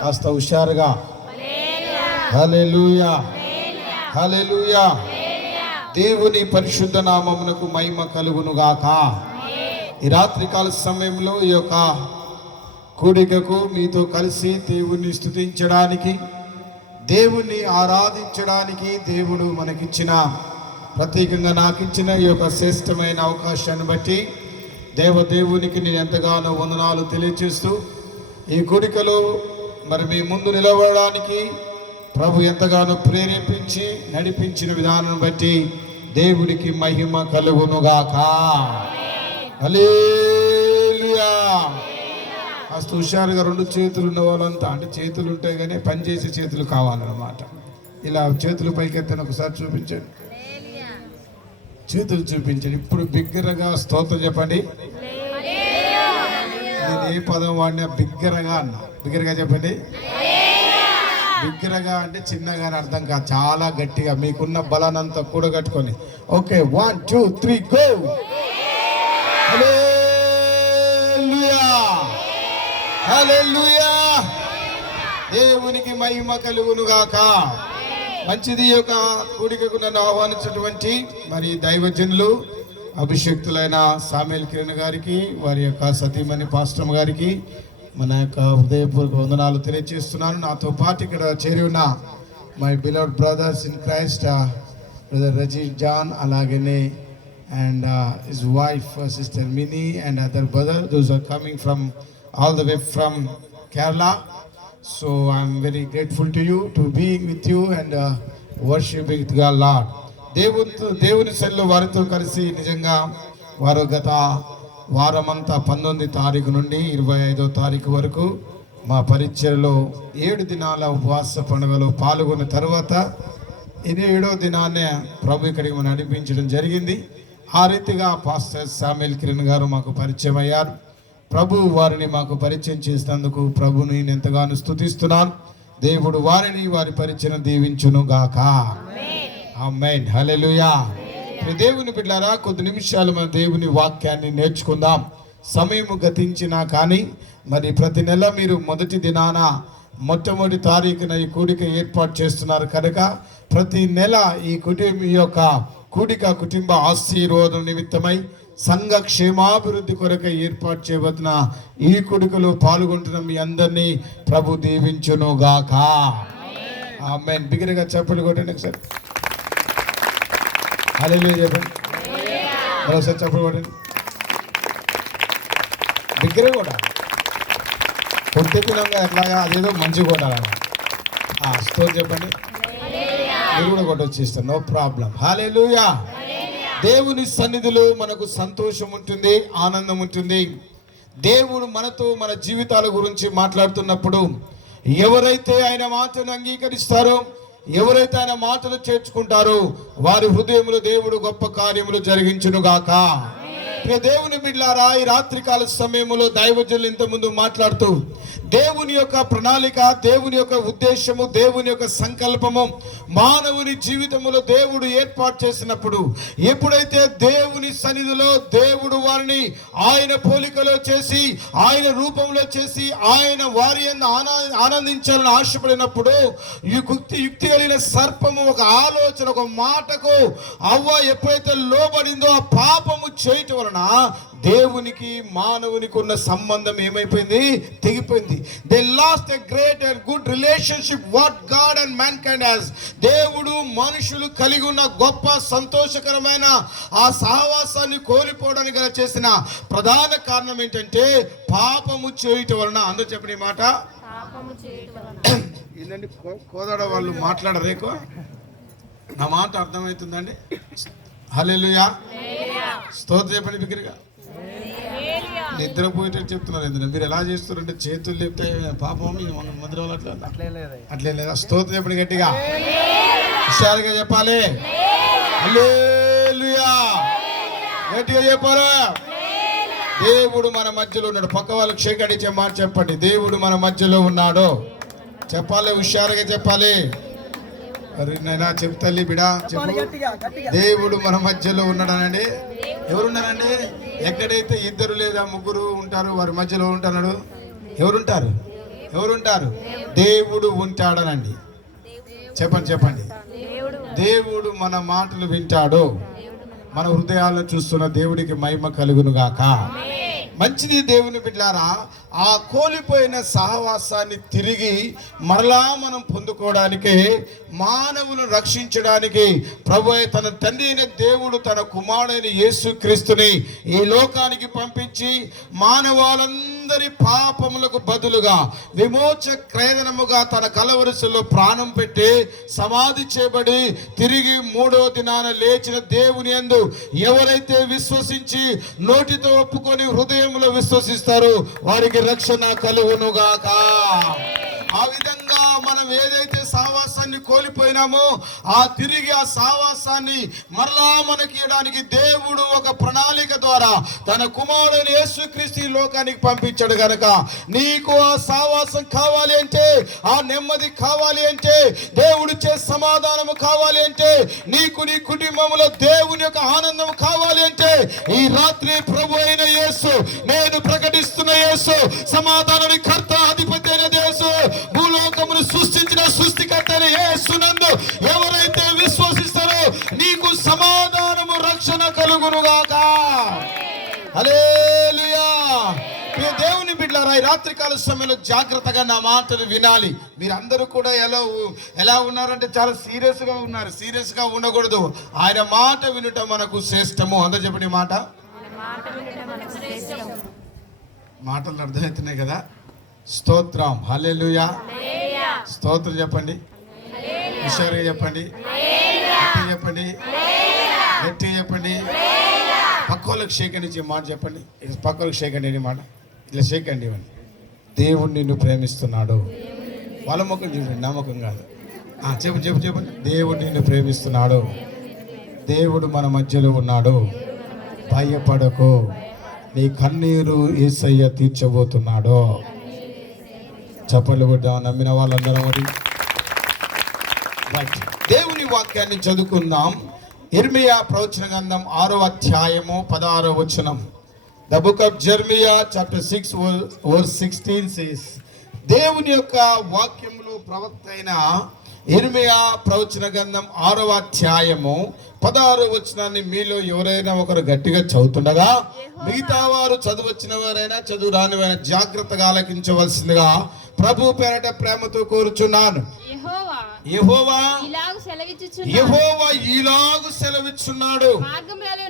కాస్త హుషారుగా హల్లెలూయా హల్లెలూయా. దేవుని పరిశుద్ధ నామమునకు మహిమ కలుగును గాక. ఈ రాత్రికాల సమయంలో ఈ యొక్క కూడికకు మీతో కలిసి దేవుణ్ణి స్తుతించడానికి, దేవుణ్ణి ఆరాధించడానికి దేవుడు మనకిచ్చిన, ప్రత్యేకంగా నాకు ఇచ్చిన ఈ యొక్క శ్రేష్టమైన అవకాశాన్ని బట్టి దేవునికి నేను ఎంతగానో వందనాలు తెలియజేస్తూ, ఈ కూడికలో మరి మీ ముందు నిలబడడానికి ప్రభు ఎంతగానో ప్రేరేపించి నడిపించిన విధానం బట్టి దేవుడికి మహిమ కలుగునుగాక. హల్లెలూయా. కాస్త హుషారుగా రెండు చేతులు ఉన్న వాళ్ళంతా, అంటే చేతులు ఉంటాయి కానీ పనిచేసే చేతులు కావాలన్నమాట. ఇలా చేతులు పైకెత్తని ఒకసారి చూపించండి, చేతులు చూపించండి. ఇప్పుడు బిగ్గరగా స్తోత్రం చెప్పండి. నేను ఏ పదం వాడినా బిగ్గరగా అన్నా, బిగ్గరగా చెప్పండి. బిగ్గరగా అంటే చిన్నగా అని అర్థం కాదు, చాలా గట్టిగా మీకున్న బలానంతా కూడగట్టుకొని. Okay, 1 2 3 go. హల్లెలూయా హల్లెలూయా. దేవునికి మహిమ కలుగును గాక. మంచిది. యొక్క కూడికకు నన్ను ఆహ్వానించినటువంటి మరి దైవజనులు అభిషక్తులైన సామ్యూయల్ కిరణ్ గారికి, వారి యొక్క సతీమణి పాస్టర్ గారికి మన యొక్క హృదయపూర్వక వందనాలు తెలియజేస్తున్నాను. నాతో పాటు ఇక్కడ చేరి ఉన్న my beloved brothers in Christ, brother Rajeesh John, అలాగనే and his wife sister Mini and other brother, those are coming from all the way from Kerala. So I'm very grateful to you to be with you and worshiping God Lord. దేవుని సన్నిధిలో వారితో కలిసి నిజంగా వారు గత వారమంతా 19 తారీఖు నుండి 25వ తారీఖు వరకు మా పరిచర్యలో 7 దినాల ఉపవాస పండుగలో పాల్గొన్న తర్వాత 7వ దినాన్నే ప్రభు ఇక్కడికి మనం నడిపించడం జరిగింది. ఆ రీతిగా పాస్టర్ సామ్యూయల్ కిరణ్ గారు మాకు పరిచయం అయ్యారు. ప్రభు వారిని మాకు పరిచయం చేసినందుకు ప్రభుని నేను ఎంతగానో స్తుతిస్తున్నాను. దేవుడు వారిని, వారి పరిచయం దీవించును గాక. ఆమేన్. హల్లెలూయా. దేవుని బిడ్డలారా, కొద్ది నిమిషాలు మన దేవుని వాక్యాన్ని నేర్చుకుందాం. సమయం గతించినా కానీ మరి ప్రతి నెల మీరు మొదటి దినాన మొట్టమొదటి తారీఖున ఈ కూడిక ఏర్పాటు చేస్తున్నారు కనుక ప్రతి నెల ఈ యొక్క కూడిక కుటుంబ ఆశీర్వాదం నిమిత్తమై సంఘ క్షేమాభివృద్ధి కొరకు ఏర్పాటు చేయబడిన ఈ కూడికలో పాల్గొంటున్న మీ అందరినీ ప్రభు దీవించును గాక. ఆమేన్. బిగ్గరగా చప్పట్లు కొట్టండి ఒకసారి. హల్లెలూయా చెప్పండి. మరోసారి చప్పట్లు కొట్టండి. బిగ్గర కూడా కొట్టేకులంగా ఎట్లాగా అదేదో మంచి కొట్టాలన్న స్టోర్ చెప్పండి. మీరు కూడా కొట్టొచ్చేస్తారు, నో ప్రాబ్లం. హల్లెలూయా. దేవుని సన్నిధిలో మనకు సంతోషం ఉంటుంది, ఆనందం ఉంటుంది. దేవుడు మనతో మన జీవితాల గురించి మాట్లాడుతున్నప్పుడు ఎవరైతే ఆయన మాటను అంగీకరిస్తారో, ఎవరైతే ఆయన మాటను చేర్చుకుంటారో వారి హృదయంలో దేవుడు గొప్ప కార్యములు జరిగించునుగాక. దేవుని బిడ్డలారా, ఈ రాత్రికాల సమయంలో దైవజనులు ఇంతకుముందు మాట్లాడుతూ దేవుని యొక్క ప్రణాళిక, దేవుని యొక్క ఉద్దేశము, దేవుని యొక్క సంకల్పము మానవుని జీవితంలో దేవుడు ఏర్పాటు చేసినప్పుడు, ఎప్పుడైతే దేవుని సన్నిధిలో దేవుడు వారిని ఆయన పోలికలో చేసి, ఆయన రూపంలో చేసి, ఆయన వారి ఆనందించాలని ఆశపడినప్పుడు ఈ యుక్తి కలిగిన సర్పము ఒక ఆలోచన, ఒక మాటకు అవ్వ ఎప్పుడైతే లోబడిందో ఆ పాపము చేయటం వలన దేవునికి మానవునికి ఉన్న సంబంధం ఏమైపోయింది? తెగిపోయింది. They lost a great and good relationship what God and mankind has. దేవుడు మనుషులు కలిగి ఉన్న గొప్ప సంతోషకరమైన ఆ సహవాసాన్ని కోల్పోవడానికి గల చేసిన ప్రధాన కారణం ఏంటంటే పాపము చేయటం వలన. అందరూ చెప్పిన మాట ఏంటండి, కోదాడ వాళ్ళు మాట్లాడరేకో, నా మాట అర్థమవుతుందండి? హల్లెలూయా. స్తోత్రం చెప్పండి బిగ్గరగా. నిద్రపోయేటట్టు చెప్తున్నారు ఎందుకంటే మీరు ఎలా చేస్తున్నారంటే చేతులు లేపితే పాపం మందిరం అట్లే లేదా? స్తోత్రం చెప్పండి గట్టిగా, హుషారుగా చెప్పాలి. హల్లెలూయా. గట్టిగా చెప్పాలా? దేవుడు మన మధ్యలో ఉన్నాడు. పక్క వాళ్ళకి షేకడిచ్చే మాట చెప్పండి, దేవుడు మన మధ్యలో ఉన్నాడు. చెప్పాలి, హుషారుగా చెప్పాలి. నైనా చెప్తల్లి బిడా చెప్పు, దేవుడు మన మధ్యలో ఉన్నాడనండి. ఎవరున్నారండి? ఎక్కడైతే 2 లేదా 3 ఉంటారు వారి మధ్యలో ఉంటున్నాడు. ఎవరుంటారు? ఎవరుంటారు? దేవుడు ఉంటాడనండి. చెప్పండి చెప్పండి. దేవుడు మన మాటలు వింటాడు. మన హృదయాలను చూస్తున్న దేవుడికి మహిమ కలుగును గాక. మంచిది దేవుని బిడ్డలారా. ఆ కోల్పోయిన సహవాసాన్ని తిరిగి మరలా మనం పొందుకోవడానికి, మానవులను రక్షించడానికి ప్రభు తన తండ్రి అయిన దేవుడు తన కుమారుడైన యేసుక్రీస్తుని ఈ లోకానికి పంపించి మానవాళందరి పాపములకు బదులుగా విమోచ క్రయధనముగా తన కలవరసులో ప్రాణం పెట్టి సమాధి చేయబడి తిరిగి మూడో దినాన లేచిన దేవుని యందు ఎవరైతే విశ్వసించి నోటితో ఒప్పుకొని హృదయంలో విశ్వసిస్తారో వారికి రక్షణ కలుగునుగాక. ఆ విధంగా మనం ఏదైతే సహవాసాన్ని కోల్పోయినామో ఆ తిరిగి ఆ సహవాసాన్ని మరలా మనకి ఇవ్వడానికి దేవుడు ఒక ప్రణాళిక ద్వారా తన కుమారుడైన యేసుక్రీస్తు లోకానికి పంపించాడు గనక నీకు ఆ సహవాసం కావాలి అంటే, ఆ నెమ్మది కావాలి అంటే, దేవుడిచ్చే సమాధానము కావాలి అంటే, నీకు నీ కుటుంబంలో దేవుని యొక్క ఆనందం కావాలి అంటే ఈ రాత్రి ప్రభు అయిన యేసు, నేను ప్రకటిస్తున్న యేసు, సమాధానానికి కర్త అధిపతి అయిన యేసు, భూలోకమును సృష్టించిన సృష్టికర్త అయిన యేసునందు ఎవరైతే విశ్వసిస్తారో నీకు సమాధానము రక్షణ కలుగునుగాక. హల్లెలూయా. దేవుని బిడ్డలారా, ఈ రాత్రికాల సమయంలో జాగ్రత్తగా నా మాటలు వినాలి. మీరందరూ కూడా ఎలా ఉన్నారంటే చాలా సీరియస్గా ఉన్నారు. సీరియస్గా ఉండకూడదు. ఆయన మాట వినటం మనకు శ్రేష్టము. అందరూ చెప్పండి మాట. మాటలు అర్థమవుతున్నాయి కదా. స్తోత్రం. హల్లెలూయా. స్తోత్రం చెప్పండి. హుషారుగా చెప్పండి. చెప్పండి. గట్టి చెప్పండి. పక్కలకు షేకండి ఇచ్చే మాట చెప్పండి. పక్కలకు షేకండి అనే మాట ఇట్లా షేకండి ఇవ్వండి. దేవుడు నిన్ను ప్రేమిస్తున్నాడు. వాళ్ళ ముఖం చూడండి, నా ముఖం కాదు. చెప్పండి. దేవుడు నిన్ను ప్రేమిస్తున్నాడు. దేవుడు మన మధ్యలో ఉన్నాడు. భయపడకు. నీ కన్నీరు యేసయ్య తీర్చబోతున్నాడు. చప్పట్లు కొట్టాం నమ్మిన వాళ్ళందరం. అది దేవుని వాక్యాన్ని చదువుకుందాం. ఇర్మియా ప్రవచన గ్రంథం 6వ అధ్యాయము 16వ వచనం. The book of Jeremiah chapter 6 verse 16 says, దేవుని యొక్క వాక్యములు ప్రవక్త అయిన ఇర్మియా ప్రవచన గ్రంథం 6వ అధ్యాయము 16వ వచనాన్ని మీలో ఎవరైనా ఒకరు గట్టిగా చదువుతుండగా మిగతా వారు చదువచ్చిన వారైనా చదువు రాని వారైనా జాగ్రత్తగా ఆలకించవలసిందిగా ప్రభు పేరట ప్రేమతో కోరుచున్నాను. యెహోవా ఇలాగు సెలవిచ్చున్నాడు, మార్గములలో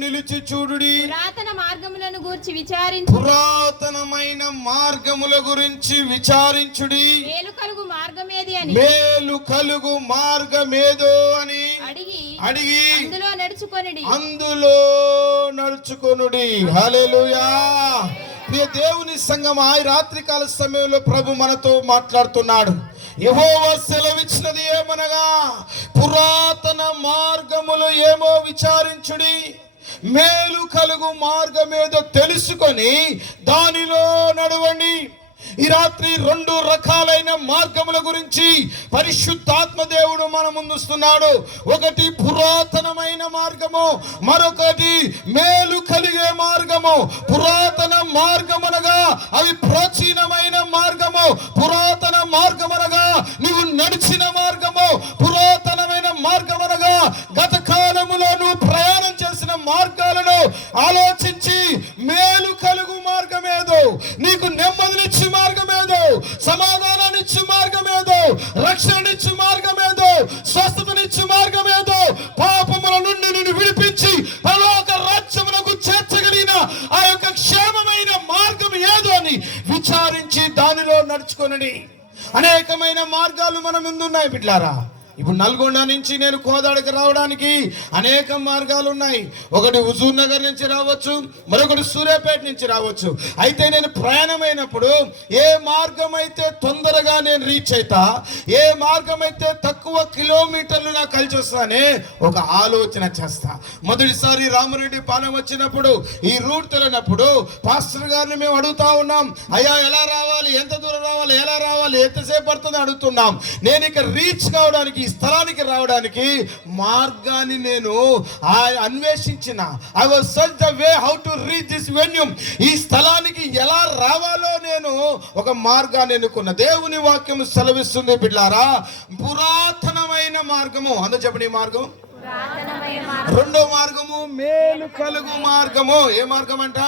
నిలిచి చూడుడి, పురాతనమైన మార్గముల గురించి విచారించుడి, మేలు కలుగు మార్గమేదో అని అడిగి అందులో నడుచుకొనుడి. హల్లెలూయా. దేవుని సంఘం ఆ రాత్రికాల సమయంలో ప్రభు మనతో మాట్లాడుతున్నాడు. యెహోవా సెలవిచ్చినది ఏమనగా, పురాతన మార్గములు ఏమో విచారించుడి, మేలు కలుగు మార్గమేదో తెలుసుకొని దానిలో నడవండి. ఈ రాత్రి 2 రకాలైన మార్గముల గురించి పరిశుద్ధాత్మ దేవుడు మన ముందుస్తున్నాడు. ఒకటి పురాతనమైన మార్గము, మరొకటి మేలు కలిగే మార్గము. పురాతన మార్గమనగా అవి ప్రాచీనమైన మార్గము. పురాతన మార్గమనగా నువ్వు నడిచిన మార్గము. పురాతనమైన మార్గమనగా గత కాలములో నువ్వు ప్రయాణం చేసిన మార్గాలను ఆలోచించి మేలు కలుగు మార్గమేదో, నీకు నెమ్మదినిచ్చి మార్గమేదో, సమాధానాన్నిచ్చి మార్గమేదో, రక్షణనిచ్చి మార్గమేదో, స్వస్థతనిచ్చి మార్గమేదో, పాపముల నుండి నిన్ను విడిపించి పరలోక రాజ్యమునకు చేర్చగలిగిన ఆ యొక్క క్షేమమైన మార్గం ఏదో అని విచారించి దానిలో నడుచుకొనడి. అనేకమైన మార్గాలు మన ముందున్నాయి బిడ్లారా. ఇప్పుడు నల్గొండ నుంచి నేను కోదాడకి రావడానికి అనేక మార్గాలు ఉన్నాయి. ఒకటి హుజూర్ నగర్ నుంచి రావచ్చు, మరొకటి సూర్యాపేట నుంచి రావచ్చు. అయితే నేను ప్రయాణమైనప్పుడు ఏ మార్గం అయితే తొందరగా నేను రీచ్ అవుతా, ఏ మార్గం అయితే తక్కువ కిలోమీటర్లు నాకు కలిసి వస్తానే ఒక ఆలోచన చేస్తా. మొదటిసారి రామరెడ్డి పాలెం వచ్చినప్పుడు ఈ రూట్ తెలియనప్పుడు పాస్టర్ గారిని మేము అడుగుతా ఉన్నాం, అయ్యా ఎలా రావాలి, ఎంత దూరం రావాలి, ఎలా రావాలి, రావాలి, ఎంతసేపు పడుతుంది అడుగుతున్నాం. నేను ఇక రీచ్ కావడానికి, ఈ స్థలానికి రావడానికి మార్గాన్ని నేను అన్వేషించిన. I was search the way how to reach this venue. ఈ స్థలానికి ఎలా రావాలో నేను ఒక మార్గాన్ని ఎన్నుకున్న. దేవుని వాక్యం సెలవిస్తుంది బిడ్లారా, పురాతనమైన మార్గము. అందరూ చెప్పండి ఈ మార్గం. రెండో మార్గము మేలు కలుగు మార్గము. ఏ మార్గం అంట?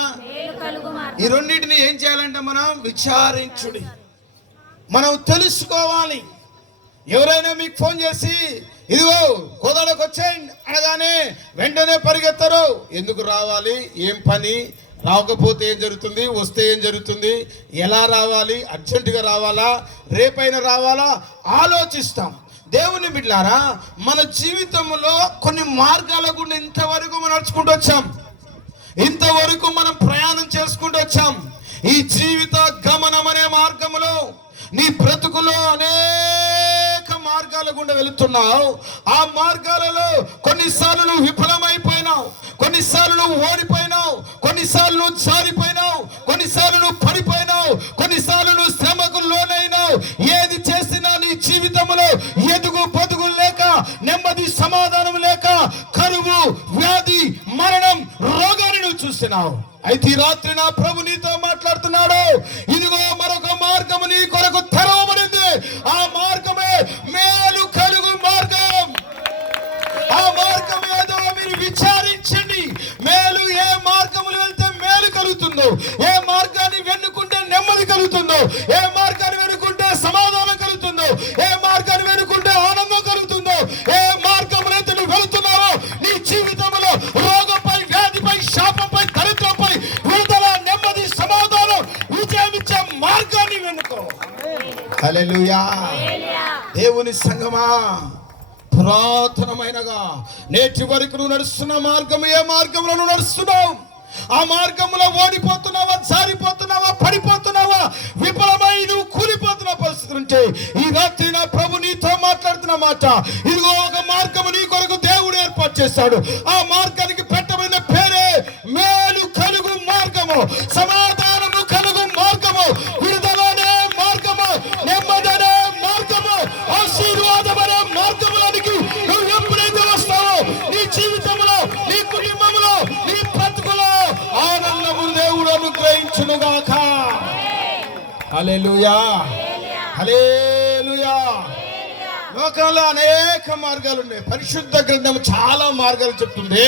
ఈ రెండింటిని ఏం చేయాలంటే మనం విచారించుడి, మనం తెలుసుకోవాలి. ఎవరైనా మీకు ఫోన్ చేసి ఇదిగో కోదాడకు వచ్చేయండి అనగానే వెంటనే పరిగెత్తరు. ఎందుకు రావాలి, ఏం పని, రాకపోతే ఏం జరుగుతుంది, వస్తే ఏం జరుగుతుంది, ఎలా రావాలి, అర్జెంటుగా రావాలా, రేపైనా రావాలా, ఆలోచిస్తాం. దేవుని బిడ్డలారా, మన జీవితంలో కొన్ని మార్గాల గుండా ఇంతవరకు మనం నడుచుకుంటూ వచ్చాం, ఇంతవరకు మనం ప్రయాణం చేసుకుంటూ వచ్చాం. ఈ జీవిత గమనం అనే మార్గంలో నీ బ్రతుకులో అనేక మార్గాల గుండా వెళుతున్నావు. ఆ మార్గాలలో కొన్నిసార్లు నువ్వు విఫలమైపోయినావు, కొన్నిసార్లు నువ్వు ఓడిపోయినావు, కొన్నిసార్లు నువ్వు జారిపోయినావు, కొన్నిసార్లు నువ్వు పడిపోయినావు, కొన్నిసార్లు నువ్వు శ్రమకు లోనైనావు. ఏది చేసినా నీ జీవితంలో ఎదుగు పొదుగులు లేక, నెమ్మది సమాధానం లేక, కరువు, వ్యాధి, మరణం, రోగాన్ని నువ్వు చూస్తున్నావు. అయితే ఈ రాత్రి నా ప్రభు నీతో మాట్లాడుతున్నాడు. ఇదిగో మరొక మార్గము నీ కొరకు తెరవబడింది. ఆ మార్గమే మేలు కలుగు మార్గం. ఆ మార్గం ఏదో మీరు విచారించండి. మేలు ఏ మార్గములు వెళ్తే మేలు కలుగుతుందో, ఏ మార్గాన్ని వెన్నుకుంటే నెమ్మది కలుగుతుందో, ఏ మార్గాన్ని వెనుకుంటే సమాధానం కలుగుతుందో, ఏ మార్గాన్ని వెనుకుంటే ఆనందం కలుగుతుందో, ఏ మార్గంలో నువ్వు వెళుతున్నావో నీ జీవితంలో రోగంపై, వ్యాధిపై, శాపంపై, దరిద్రంపై విడుదల, నెమ్మది, సమాధానం, విజయం ఇచ్చే మార్గాన్ని వెనుకో. హల్లెలూయా. దేవుని సంగమా, పురాతనమైనగా నేటి వరకు నువ్వు నడుస్తున్న మార్గం ఏ మార్గంలో నువ్వు నడుస్తున్నావు? ఆ మార్గంలో ఓడిపోతున్నావా, జారిపోతున్నావా, పడిపోతున్నావా, విఫలమై నువ్వు కూలిపోతున్న పరిస్థితులు ఉంటే ఈ రాత్రి నా ప్రభు నీతో మాట్లాడుతున్న మాట, ఇదిగో ఒక మార్గము నీ కొరకు దేవుడు ఏర్పాటు చేశాడు. ఆ మార్గానికి పెట్టబడిన పేరే మేలు కలుగు మార్గము, సమాధానము కలుగు మార్గము, విడుదలనే మార్గము, నెమ్మదనే మార్గము, ఆశీర్వాదమనే మార్గములోనికి నువ్వు ఎప్పుడైతే వస్తావో నీ జీవితంలో, నీ కుటుంబంలో, నీ బ్రతుకులో ఆనందము దేవుడు అనుగ్రహించునుగాక. హల్లెలూయా, హల్లెలూయా. లోకంలో అనేక మార్గాలు ఉన్నాయి. పరిశుద్ధ గ్రంథం చాలా మార్గాలు చెప్తుంది.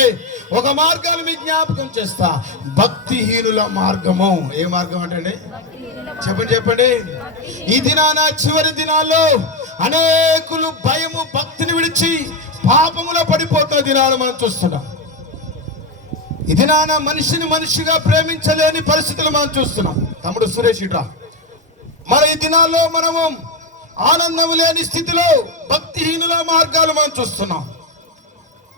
ఒక మార్గాలు మీ జ్ఞాపకం చేస్తా, భక్తిహీనుల మార్గము. ఏ మార్గం అంటే చెప్పండి, చెప్పండి. ఈ దినాన, చివరి దినాల్లో అనేకులు భయము, భక్తిని విడిచి పాపములో పడిపోతున్న దినాలు మనం చూస్తున్నాం. ఈ దినాన మనిషిని మనిషిగా ప్రేమించలేని పరిస్థితులు మనం చూస్తున్నాం. తమ్ముడు సురేష్ ఇట్రా. మన ఈ దినాల్లో మనము ఆనందం లేని స్థితిలో భక్తిహీనుల మార్గాలు మనం చూస్తున్నాం.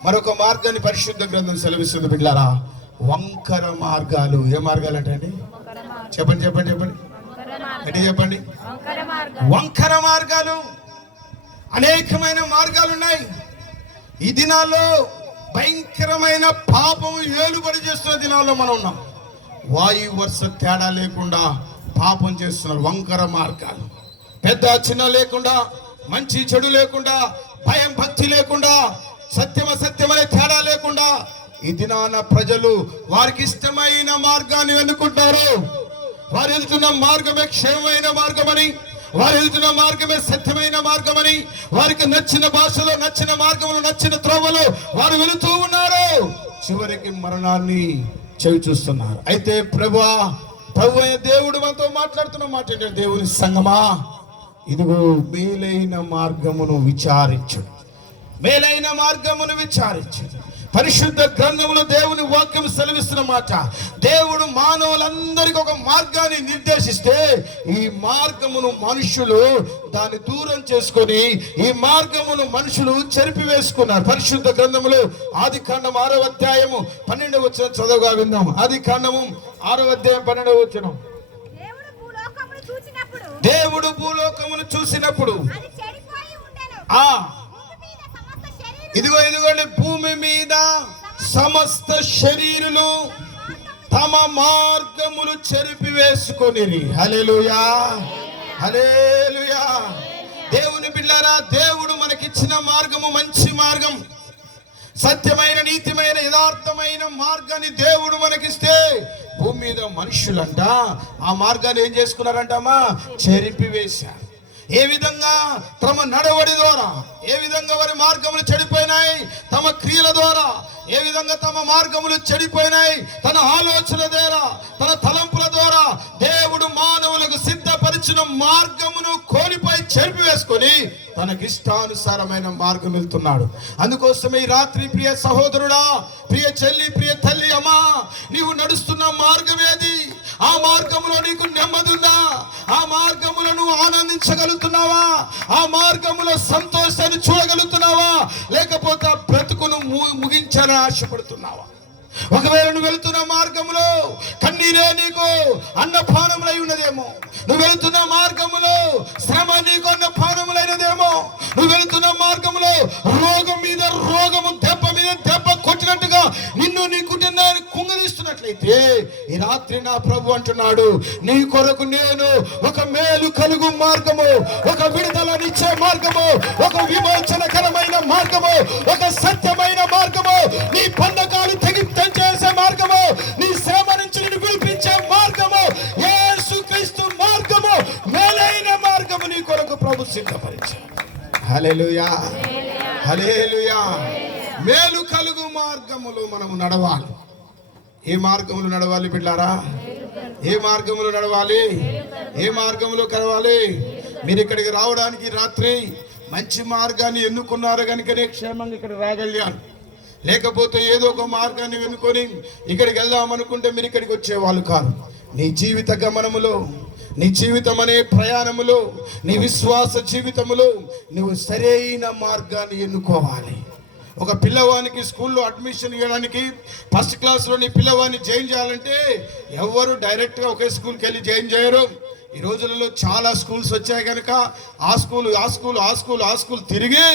మరొక మార్గాన్ని పరిశుద్ధ గ్రంథం సెలవిస్తుంది బిడ్డలారా, వంకర మార్గాలు. ఏ మార్గాలు అంటే అండి? చెప్పండి, చెప్పండి, చెప్పండి, అంటే చెప్పండి. వంకర మార్గాలు, అనేకమైన మార్గాలు ఉన్నాయి. ఈ దినాల్లో భయంకరమైన పాపము ఏలుబడి చేస్తున్న దినాల్లో మనం ఉన్నాం. వాయు వర్ష తేడా లేకుండా పాపం చేస్తున్నారు. వంకర మార్గాలు, పెద్ద చిన్న లేకుండా, మంచి చెడు లేకుండా, భయం భక్తి లేకుండా, సత్యం అసత్యం అనే తేడా లేకుండా ఈ దినాన ప్రజలు వారికి ఇష్టమైన మార్గాన్ని ఎన్నుకుంటారు. వారు వెళ్తున్న మార్గమే క్షేమమైన మార్గమని, వారు వెళ్తున్న మార్గమే సత్యమైన మార్గమని, వారికి నచ్చిన భాషలో, నచ్చిన మార్గంలో, నచ్చిన త్రోవలో వారు వెళుతూ ఉన్నారు. చివరికి మరణాన్ని చెవి చూస్తున్నారు. అయితే ప్రభు దేవుడు మనతో మాట్లాడుతున్న మాట ఏంటంటే, దేవుని సంగమా, ఇదిగో మేలైన మార్గమును విచారించు, మేలైన మార్గమును విచారించు. పరిశుద్ధ గ్రంథములో దేవుని వాక్యం సెలవిస్తున్న మాట, దేవుడు మానవులందరికీ ఒక మార్గాన్ని నిర్దేశిస్తే ఈ మార్గమును మనుషులు దాన్ని దూరం చేసుకొని ఈ మార్గమును మనుషులు చెరిపివేసుకున్నారు. పరిశుద్ధ గ్రంథములో ఆది కాండం 6వ అధ్యాయము 12వ వచనం చదవగా విందాం. ఆది కాండము 6వ అధ్యాయం 12వ వచనం. దేవుడు భూలోకమును చూసినప్పుడు ఇదిగో ఇదిగోండి, భూమి మీద సమస్త శరీరులు తమ మార్గములు చెరిపి వేసుకొనిరి. హల్లెలూయా. హల్లెలూయా. దేవుని బిడ్డలారా, దేవుడు మనకిచ్చిన మార్గము మంచి మార్గం, సత్యమైన, నీతిమైన, యథార్థమైన మార్గాన్ని దేవుడు మనకిస్తే భూమి మీద మనుషులంట ఆ మార్గాన్ని ఏం చేసుకున్నారంటమ్మా? చెరిపివేశారు. ఏ విధంగా? తమ నడవడి ద్వారా. ఏ విధంగా వారి మార్గములు చెడిపోయినాయి? తమ క్రియల ద్వారా. ఏ విధంగా తమ మార్గములు చెడిపోయినాయి? తన ఆలోచన ద్వారా, తన తలంపుల ద్వారా. దేవుడు మానవులకు సిద్ధపరిచిన మార్గమును కోల్పోయి చెరిపివేసుకొని తనకిష్టానుసారమైన మార్గం వెళ్తున్నాడు. అందుకోసమే ఈ రాత్రి ప్రియ సహోదరుడా, ప్రియ చెల్లి, ప్రియ తల్లి, అమ్మా, నీవు నడుస్తున్న మార్గం ఏది? ఆ మార్గములో నీకు నెమ్మది ఉందా? ఆ మార్గములో నువ్వు ఆనందించగలుగుతున్నావా? ఆ మార్గములో సంతోషాన్ని చూడగలుగుతున్నావా? లేకపోతే బ్రతుకును ముగించాలని ఆశపడుతున్నావా? ఒకవేళ నువ్వు వెళుతున్న మార్గములో కన్నీరే నీకు అన్నపానములై ఉన్నదేమో. నువ్వు వెళుతున్న మార్గములో శ్రమ నీకు అన్నపానములైనదేమో. నువ్వు వెళుతున్న మార్గములో రోగం మీద రోగము, దెబ్బ మీద దెబ్బ కొట్టినట్టుగా నిన్ను నీ కుటుంబాన్ని కుంగదీస్తున్నట్లయితే ఈ రాత్రి నా ప్రభు అంటున్నాడు, నీ కొరకు నేను ఒక మేలు కలుగు మార్గము, ఒక విడుదలనిచ్చే మార్గము, ఒక విమోచనకరమైన మార్గము, ఒక సత్యమైన మార్గము, నీ బంధకాలు తెగితం చేసే మార్గము, నీ శ్రమ నుంచి నిన్ను విడిపించే మార్గము, యేసుక్రీస్తు మార్గము, మేలైన మార్గము నీ కొరకు ప్రభు సిద్ధపరిచాడు. హల్లెలూయా, హల్లెలూయా. మేలు కలుగు మార్గములో మనము నడవాలి. ఏ మార్గములు నడవాలి బిడ్డారా? ఏ మార్గములు నడవాలి? ఏ మార్గములో కలవాలి? మీరు ఇక్కడికి రావడానికి రాత్రి మంచి మార్గాన్ని ఎన్నుకున్నారు కనుకనే క్షేమంగా ఇక్కడ రాగలిగాను. లేకపోతే ఏదో ఒక మార్గాన్ని ఎన్నుకొని ఇక్కడికి వెళ్దామనుకుంటే మీరు ఇక్కడికి వచ్చేవాళ్ళు కాదు. నీ జీవిత గమనములో, నీ జీవితం అనే ప్రయాణములో, నీ విశ్వాస జీవితములో నువ్వు సరైన మార్గాన్ని ఎన్నుకోవాలి. ఒక పిల్లవానికి స్కూల్లో అడ్మిషన్ ఇవ్వడానికి ఫస్ట్ క్లాస్లో నీ పిల్లవాడిని జాయిన్ చేయాలంటే ఎవరు డైరెక్ట్గా ఒకే స్కూల్కి వెళ్ళి జాయిన్ చేయరు. ఈ రోజులలో చాలా స్కూల్స్ వచ్చాయి కనుక ఆ స్కూల్ తిరిగి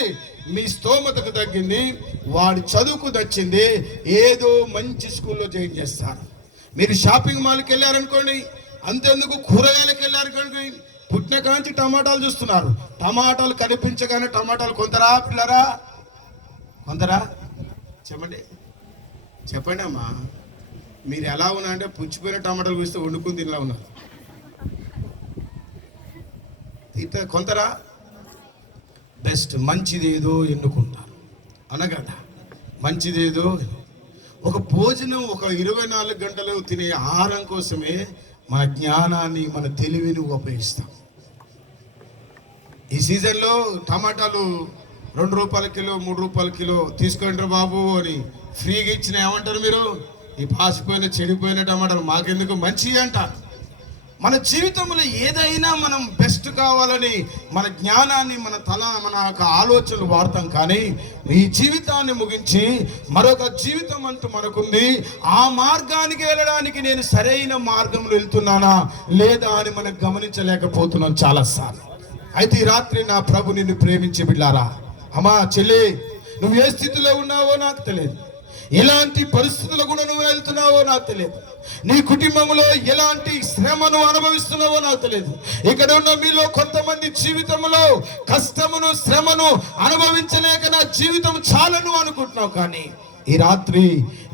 మీ స్తోమతకు తగ్గింది, వాడి చదువుకు నచ్చింది ఏదో మంచి స్కూల్లో జాయిన్ చేస్తారు. మీరు షాపింగ్ మాల్కి వెళ్ళారనుకోండి, అంతెందుకు కూరగాయలకు వెళ్ళారనుకోండి, పుట్టిన కాంచి టమాటాలు చూస్తున్నారు. టమాటాలు కనిపించగానే టమాటాలు కొంతరా పిల్లరా? కొందరా? చెప్పండి అమ్మా. మీరు ఎలా ఉన్నా అంటే పుచ్చిపోయిన టమాటాలు చూస్తే వండుకుని తినలా ఉన్నారు. కొందరా బెస్ట్ మంచిదేదో ఎన్నుకుంటారు అనగట. మంచిదేదో ఒక భోజనం, ఒక 24 గంటలు తినే ఆహారం కోసమే మన జ్ఞానాన్ని, మన తెలివిని ఉపయోగిస్తాం. ఈ సీజన్లో టమాటాలు 2 రూపాయల కిలో, 3 రూపాయల కిలో తీసుకోండి బాబు అని ఫ్రీగా ఇచ్చిన ఏమంటారు మీరు? ఈ పాసిపోయిన చెడిపోయిన టమాటాలు మాకెందుకు, మంచి అంటారు. మన జీవితంలో ఏదైనా మనం బెస్ట్ కావాలని మన జ్ఞానాన్ని, మన ఆలోచనలు వాడతాం. కానీ ఈ జీవితాన్ని ముగించి మరొక జీవితం అంటూ మనకుంది. ఆ మార్గానికి వెళ్ళడానికి నేను సరైన మార్గంలో వెళ్తున్నానా లేదా అని మనం గమనించలేకపోతున్నాం చాలాసార్లు. అయితే ఈ రాత్రి నా ప్రభు నిన్ను ప్రేమించి బిడ్డారా, అమ్మా చెల్లి, నువ్వు ఏ స్థితిలో ఉన్నావో నాకు తెలియదు, ఎలాంటి పరిస్థితుల్లో కూడా నువ్వు వెళ్తున్నావో నాకు తెలియదు, నీ కుటుంబంలో ఎలాంటి శ్రమను అనుభవిస్తున్నావో నాకు తెలియదు. ఇక్కడ ఉన్న మీలో కొంతమంది జీవితంలో కష్టమును, శ్రమను అనుభవించలేక నా జీవితం చాలను అనుకుంటున్నావు. కానీ ఈ రాత్రి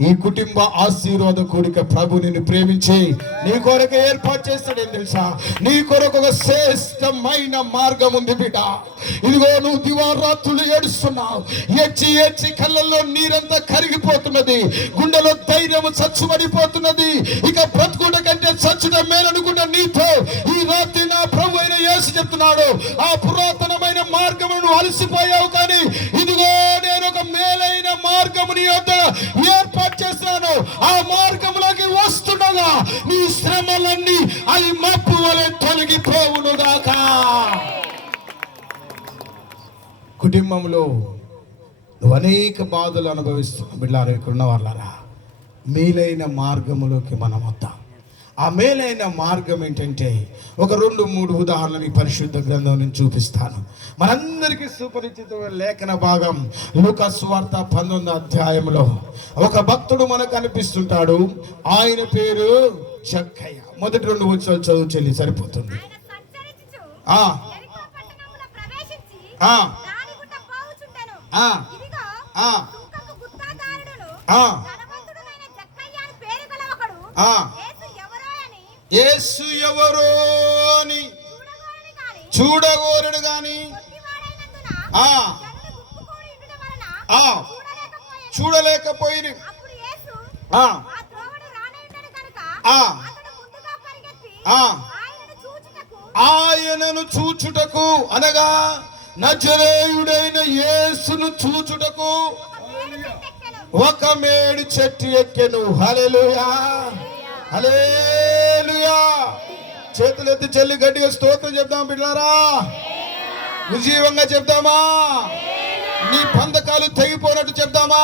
ఈ కుటుంబ ఆశీర్వాద కూడిక ప్రభు నిన్ను ప్రేమించి నీ కొరకు ఏర్పాటు చేస్తాడేం తెలుసా? నీ కొరకు ఒక శ్రేష్టమైన మార్గం ఉంది బిడ్డ. ఇదిగో నువ్వు దివారాత్రులు ఏడుస్తున్నావు, ఏడ్చి కళ్ళల్లో నీరంతా కరిగిపోతున్నది, గుండెలో ధైర్యం చచ్చుబడిపోతున్నది. ఇక బ్రతుకుట కంటే చచ్చుట మేలనుకున్న నీతో ఈ రాత్రి నా ప్రభు అయిన యేసు చెప్తున్నాడు, ఆ పురాతనమైన మార్గమును అలసిపోయావు, కానీ ఇదిగో నేను ఒక మేలైన మార్గముని ఏర్పాటు చేస్తాను. ఆ మార్గంలోకి వస్తుండగా నీ శ్రమలన్నీ అది మప్పు వలె తొలగిపోవునుగాక. కుటుంబంలో నువ్వు అనేక బాధలు అనుభవిస్తున్నావు బిడ్డలారా, ఇక్కడున్న వాళ్ళారా, మేలైన మార్గములోకి మనం వద్దాం. ఆ మేలైన మార్గం ఏంటంటే ఒక 2-3 ఉదాహరణలు పరిశుద్ధ గ్రంథం నుంచి చూపిస్తాను. మనందరికీ సుపరిచితమైన లేఖన భాగం లూకా సువార్త 19వ అధ్యాయంలో ఒక భక్తుడు మనకు కనిపిస్తుంటాడు. ఆయన పేరు జక్కయ్య. మొదటి 2 వచనాలు చదువు చెల్లి సరిపోతుంది. ఆ యెరికో పట్టణమున ప్రవేశించి ఆ దాని గుంట పోవుచుండెను. ఆ ఇదిగో ఆ సుంకపు గుత్తాదారుడును ఆ ధనవంతుడునైన జక్కయ్య అని పేరు గల ఒకడు ఆ యేసు ఎవరో అని యేసు ఎవరో అని చూడగోరని చూడగోరుడు గాని గాని పొట్టివాడైనందున ఆ జనులు గుంపుకూడి ఉండుట వలన ఆ చూడలేకపోయాను. చూడలేకపోయిరి. అప్పుడు యేసు ఆ ఆ త్రోవను రానయుండెను కనుక ఆ అతడు ముందుగా పరిగెత్తి ఆ ఆయనను చూచుటకు ఆయనను చూచుటకు అనగా నజరేయుడైన యేసును చూచుటకు ఒక మేడు చెట్టెక్కెను. ఒక మేడి చెట్టు ఎక్కెను. హల్లెలూయా, హల్లెలూయా. చేతులెత్తి చెల్లి గట్టిగా స్తోత్రం చెప్దాం బిడ్డారా. ఉజీవంగా చెప్దామా? నీ బంధకాలు తెగిపోయినట్టు చెప్దామా?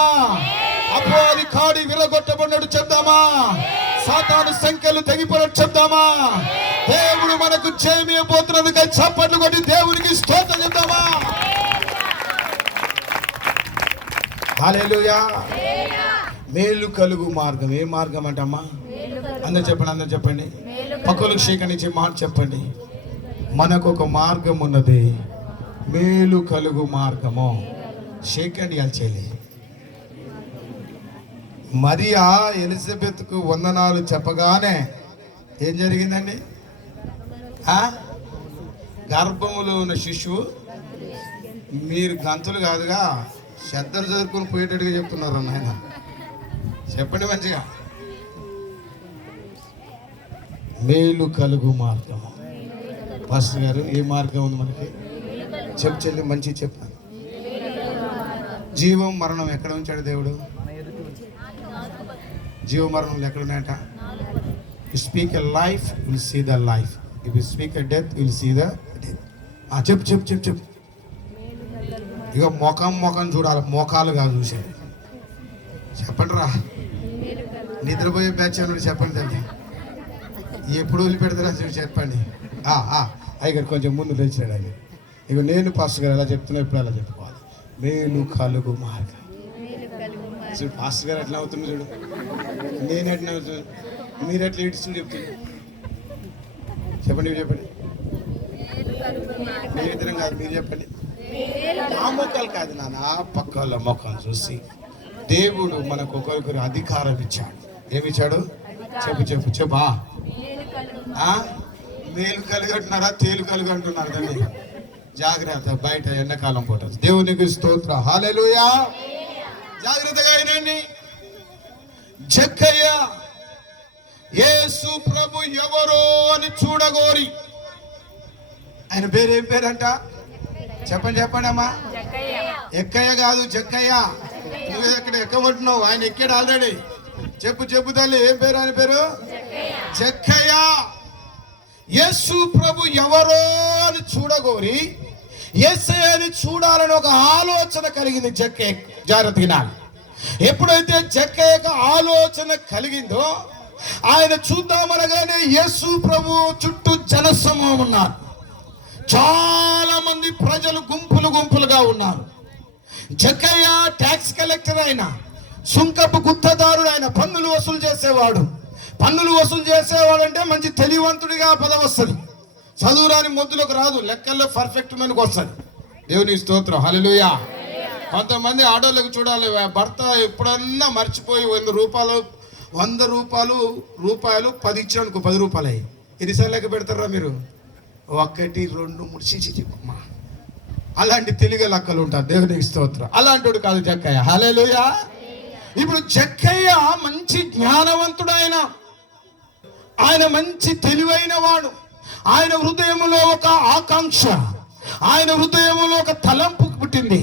అపవాది కాడి విరగొట్టబడినట్టు చెప్దామా? సాతాను సంఖ్యలు తెగిపోయినట్టు చెప్దామా? దేవుడు మనకు చేయబోతున్నందుకై చప్పట్లు కొట్టి దేవునికి స్తోత్రం చెప్దామా? హల్లెలూయా. మేలు కలుగు మార్గం. ఏ మార్గం అంటమ్మా? అందరు చెప్పండి, అందరు చెప్పండి. పక్కలకు సేకరించి మాట చెప్పండి. మనకు ఒక మార్గం ఉన్నది, మేలు కలుగు మార్గము. షేకండి అల్చేలి. మరియా ఎలిజబెత్కు వందనాలు చెప్పగానే ఏం జరిగిందండి? గర్భములో ఉన్న శిశువు, మీరు గంతులు కాదుగా శ్రద్ధలు చదువుకుని పోయేటట్టుగా చెప్తున్నారు నాయన. చెప్పండి మంచిగా. మేలు కలుగు మార్గము. పాస్టర్ గారు ఏ మార్గం ఉంది మనకి? చెప్పు చెల్లి, మంచి చెప్పాను. జీవం మరణం ఎక్కడ ఉంచాడు దేవుడు? జీవ మరణంలో ఎక్కడ ఉన్నాయట? You speak a life, will see the life. If you speak a death, will see the death. చెప్పు చెప్పు చెప్పు చెప్పు. ఇక మొఖం చూడాలి, మోకాలు కాదు చూసేది. చెప్పండి రా. నిద్రపోయే బ్యాచ్ అన్నాడు. చెప్పండి తల్లి, ఎప్పుడు వదిలిపెడతారా చూసి చెప్పండి. అయ్యగారు కొంచెం ముందు తెచ్చాడు. అది ఇక నేను పాస్టర్ గారు ఎలా చెప్తున్నా ఇప్పుడు అలా చెప్పుకోవాలి. మేలు కలుగు మార్గం. చూడు పాస్టర్ గారు ఎట్లా అవుతుంది చూడు, నేను ఎట్లా అవుతుంది, మీరు ఎట్లా ఇటు చెప్తుంది. చెప్పండి, చెప్పండి. మీరు ఇద్దరం కాదు, మీరు చెప్పండి. ఆ మొక్కలు కాదు నాన్న, పక్కల మొక్కలు చూసి దేవుడు మనకు ఒకరికొకరు అధికారం ఇచ్చాడు. ఏమిచ్చాడు? చెప్పు చెప్పు చెప్పా. మేలు కలుగంటున్నారా, తేలు కలుగు అంటున్నారు దాన్ని. జాగ్రత్త, బయట ఎండాకాలం పూట. దేవునికి స్తోత్ర. హల్లెలూయా. జాగ్రత్తగా అయినండి. జక్కయ్య యేసు ప్రభు ఎవరో అని చూడగోరి, ఆయన పేరు ఏం పేరంట? చెప్పండి చెప్పండి అమ్మా. ఎక్కయ్య కాదు, జక్కయ్య. నువ్వు ఎక్కడ ఎక్కబట్టున్నావు? ఆయన ఎక్కాడు ఆల్రెడీ. చెప్పు చెప్పు తల్లి, ఏం పేరు? ఆయన పేరు జక్కయ్య. యేసు ప్రభు ఎవరో అని చూడగోరి యేసయ్యని చూడాలని ఒక ఆలోచన కలిగింది జక్కయ్య. జాగ్రత్తగా. ఎప్పుడైతే జక్కయ్యకు ఆలోచన కలిగిందో, ఆయన చూద్దామనగానే యేసు ప్రభు చుట్టూ జనసమూహం ఉన్నారు. చాలా మంది ప్రజలు గుంపులు గుంపులుగా ఉన్నారు. జక్కయ్య ట్యాక్స్ కలెక్టర్, ఆయన సుంకపు గుత్తదారుడు, ఆయన పన్నులు వసూలు చేసేవాడు. పన్నులు వసూలు చేసేవాడు అంటే మంచి తెలివంతుడిగా పదవి వస్తుంది. చదువురాని మొద్దులకు రాదు, లెక్కల్లో పర్ఫెక్ట్ మనకు వస్తుంది. దేవుని స్తోత్రం. హల్లెలూయా. కొంతమంది ఆడోళ్ళకి చూడాలి, భర్త ఎప్పుడన్నా మర్చిపోయి 100 రూపాయలు 10 ఇచ్చానుకో, 10 రూపాయలు అయ్యి ఎన్నిసార్లు లెక్క పెడతారా మీరు? 1 2 3 చెప్పమ్మా. అలాంటి తెలివి లెక్కలు ఉంటారు. దేవునికి స్తోత్రం. అలాంటి కాదు జక్కయ్య. హల్లెలూయా. ఇప్పుడు జక్కయ్య మంచి జ్ఞానవంతుడు. ఆయన మంచి తెలివైన వాడు. ఆయన హృదయంలో ఒక ఆకాంక్ష, ఆయన హృదయంలో ఒక తలంపు పుట్టింది.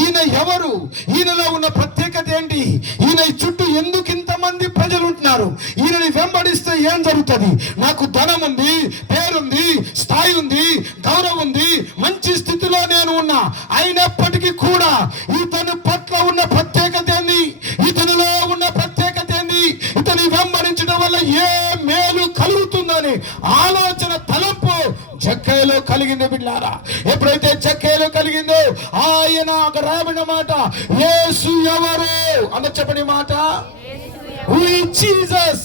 ఈయన ఎవరు? ఈయనలో ఉన్న ప్రత్యేకత ఏంటి? ఈయన చుట్టూ ఎందుకు ఇంతమంది ప్రజలు ఉంటున్నారు? ఈయనని వెంబడిస్తే ఏం జరుగుతుంది? నాకు ధనం ఉంది, పేరుంది, స్థాయి ఉంది, గౌరవం ఉంది, మంచి స్థితిలో నేను ఉన్నా. అయినప్పటికీ కూడా ఇతని పట్ల ఉన్న ప్రత్యేకత ఏంది? ఇతనిలో ఉన్న ప్రత్యేకత ఏంది? ఇతని వెంబడించడం వల్ల ఏ మేలు కలుగుతుందని ఆలోచన, తలంపు జక్కయ్యలో కలిగింది బిడ్డారా. ఎప్పుడైతే జక్కయ్యలో కలిగిందో, ఆయన అక్కడ రాబడిన మాట, యేసు ఎవరు అన్న చెప్పని మాట. Who is Jesus?